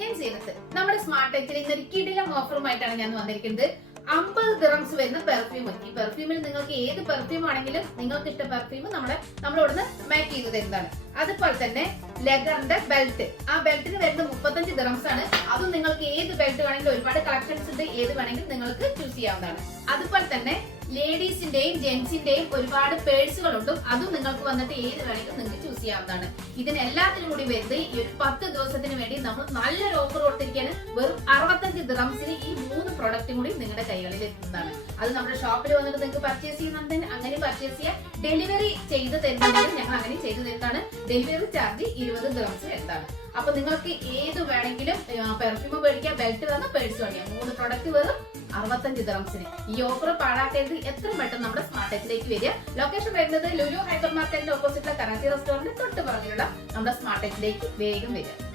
ഞാൻ സീനത്ത്. നമ്മുടെ സ്മാർട്ട് ടച്ചിൽ ഇന്നൊരു കിടിലം ഓഫറുമായിട്ടാണ് ഞാൻ വന്നിരിക്കുന്നത്. 50 ദിറംസ് വരുന്ന പെർഫ്യൂം. ഈ പെർഫ്യൂമിൽ നിങ്ങൾക്ക് ഏത് പെർഫ്യൂം ആണെങ്കിലും നിങ്ങൾക്ക് ഇഷ്ട പെർഫ്യൂം നമ്മളിവിടുന്ന് മേക്ക് ചെയ്ത് തരുന്നതാണ്. അതുപോലെ തന്നെ ലെഗറിന്റെ ബെൽറ്റ്, ആ ബെൽറ്റിന് വരുന്നത് 35 ദിറംസ് ആണ്. അതും നിങ്ങൾക്ക് ഏത് ബെൽറ്റ് വേണമെങ്കിലും ഒരുപാട് കളക്ഷൻസ് ഉണ്ട്, ഏത് വേണമെങ്കിലും നിങ്ങൾക്ക് ചൂസ് ചെയ്യാവുന്നതാണ്. അതുപോലെ തന്നെ ലേഡീസിന്റെയും ജെന്റ്സിന്റെയും ഒരുപാട് പേഴ്സുകൾ ഉണ്ട്, അതും നിങ്ങൾക്ക് വന്നിട്ട് ഏത് വേണമെങ്കിലും നിങ്ങൾക്ക് ചൂസ് ചെയ്യാവുന്നതാണ്. ഇതിനെല്ലാത്തിനും കൂടി വരുന്നത് ഈ ഒരു 10 ദിവസത്തിന് വേണ്ടി നമ്മൾ നല്ലൊരു ഓഫർ കൊടുത്തിരിക്കുകയാണ്. വെറും 65 ദിറംസിന് ഈ 3 പ്രൊഡക്റ്റും കൂടി നിങ്ങളുടെ കൈകളിൽ എത്തുന്നതാണ്. അത് നമ്മുടെ ഷോപ്പിൽ വന്നിട്ട് നിങ്ങൾക്ക് പർച്ചേസ് ചെയ്യുന്നുണ്ടെങ്കിൽ അങ്ങനെ പർച്ചേസ് ചെയ്യാം. ഡെലിവറി ചെയ്ത് തരുന്നുണ്ടെങ്കിൽ ഞങ്ങൾ അങ്ങനെ ചെയ്തു തരുന്നതാണ്. ഡെലിവറി ചാർജ് 20 ദിറംസ് വരുന്നതാണ്. അപ്പൊ നിങ്ങൾക്ക് ഏത് വേണമെങ്കിലും പെർഫ്യൂം മേടിക്കാം, ബെൽറ്റ് വന്ന് പേഴ്സ് വേണ്ടിയാ 3 പ്രൊഡക്റ്റ് വെറും 65 ദിറംസിന്. ഈ ഓഫർ പാഴാക്കരുത്. എത്രയും പെട്ടെന്ന് നമ്മുടെ സ്മാർട്ട് ടച്ചിലേക്ക് വരിക. ലൊക്കേഷൻ വരുന്നത് ലുലു ഹൈപ്പർ മാർക്കറ്റിന്റെ ഓപ്പോസിറ്റിലെ കറാച്ചി റെസ്റ്റോറന്റ് തൊട്ട് പറഞ്ഞുള്ള നമ്മുടെ സ്മാർട്ട് ടച്ചിലേക്ക് വേഗം വരിക.